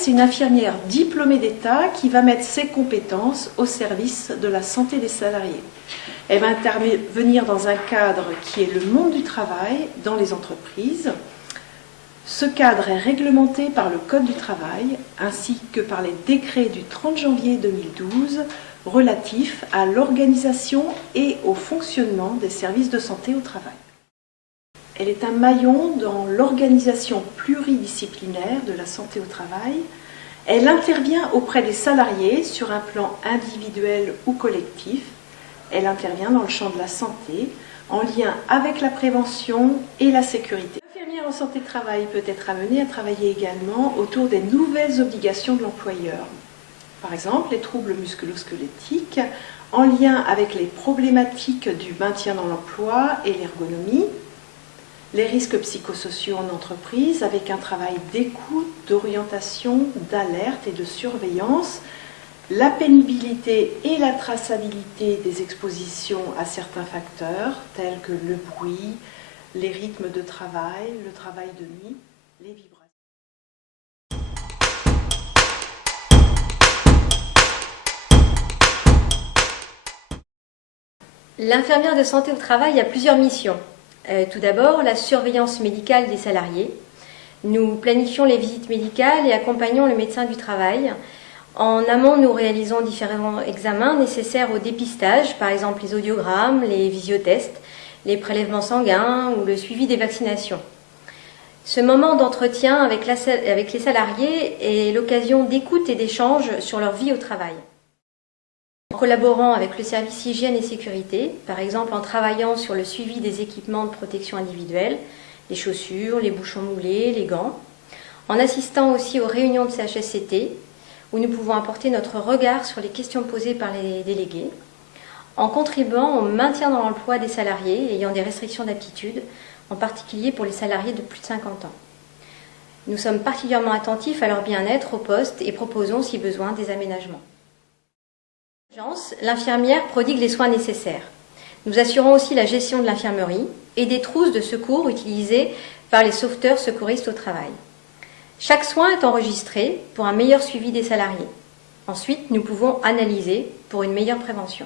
C'est une infirmière diplômée d'État qui va mettre ses compétences au service de la santé des salariés. Elle va intervenir dans un cadre qui est le monde du travail dans les entreprises. Ce cadre est réglementé par le Code du travail ainsi que par les décrets du 30 janvier 2012 relatifs à l'organisation et au fonctionnement des services de santé au travail. Elle est un maillon dans l'organisation pluridisciplinaire de la santé au travail. Elle intervient auprès des salariés sur un plan individuel ou collectif. Elle intervient dans le champ de la santé, en lien avec la prévention et la sécurité. L'infirmière en santé de travail peut être amenée à travailler également autour des nouvelles obligations de l'employeur. Par exemple, les troubles musculo-squelettiques, en lien avec les problématiques du maintien dans l'emploi et l'ergonomie, les risques psychosociaux en entreprise avec un travail d'écoute, d'orientation, d'alerte et de surveillance, la pénibilité et la traçabilité des expositions à certains facteurs tels que le bruit, les rythmes de travail, le travail de nuit, les vibrations. L'infirmière de santé au travail a plusieurs missions. Tout d'abord, la surveillance médicale des salariés. Nous planifions les visites médicales et accompagnons le médecin du travail. En amont, nous réalisons différents examens nécessaires au dépistage, par exemple les audiogrammes, les visiotests, les prélèvements sanguins ou le suivi des vaccinations. Ce moment d'entretien avec les salariés est l'occasion d'écoute et d'échange sur leur vie au travail. En collaborant avec le service hygiène et sécurité, par exemple en travaillant sur le suivi des équipements de protection individuelle, les chaussures, les bouchons moulés, les gants, en assistant aussi aux réunions de CHSCT, où nous pouvons apporter notre regard sur les questions posées par les délégués, en contribuant au maintien dans l'emploi des salariés ayant des restrictions d'aptitude, en particulier pour les salariés de plus de 50 ans. Nous sommes particulièrement attentifs à leur bien-être au poste et proposons, si besoin, des aménagements. L'infirmière prodigue les soins nécessaires. Nous assurons aussi la gestion de l'infirmerie et des trousses de secours utilisées par les sauveteurs secouristes au travail. Chaque soin est enregistré pour un meilleur suivi des salariés. Ensuite, nous pouvons analyser pour une meilleure prévention.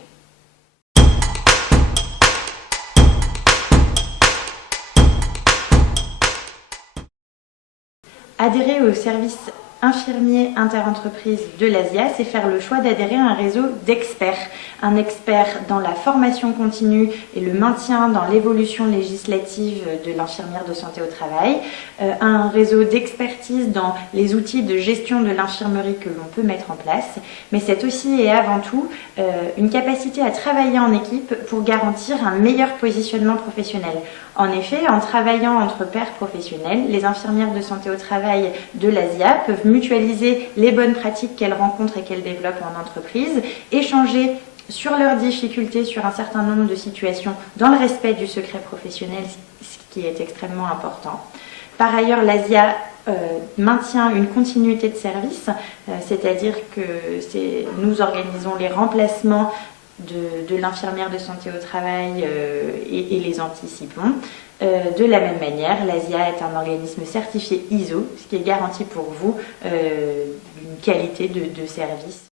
Adhérer au service infirmier interentreprise de l'ASIA, c'est faire le choix d'adhérer à un réseau d'experts. Un expert dans la formation continue et le maintien dans l'évolution législative de l'infirmière de santé au travail. Un réseau d'expertise dans les outils de gestion de l'infirmerie que l'on peut mettre en place. Mais c'est aussi et avant tout une capacité à travailler en équipe pour garantir un meilleur positionnement professionnel. En effet, en travaillant entre pairs professionnels, les infirmières de santé au travail de l'ASIA peuvent mutualiser les bonnes pratiques qu'elles rencontrent et qu'elles développent en entreprise, échanger sur leurs difficultés sur un certain nombre de situations dans le respect du secret professionnel, ce qui est extrêmement important. Par ailleurs, l'ASIA maintient une continuité de service, c'est-à-dire que nous organisons les remplacements de l'infirmière de santé au travail et les anticipons. De la même manière, l'ASIA est un organisme certifié ISO, ce qui est garanti pour vous une qualité de service.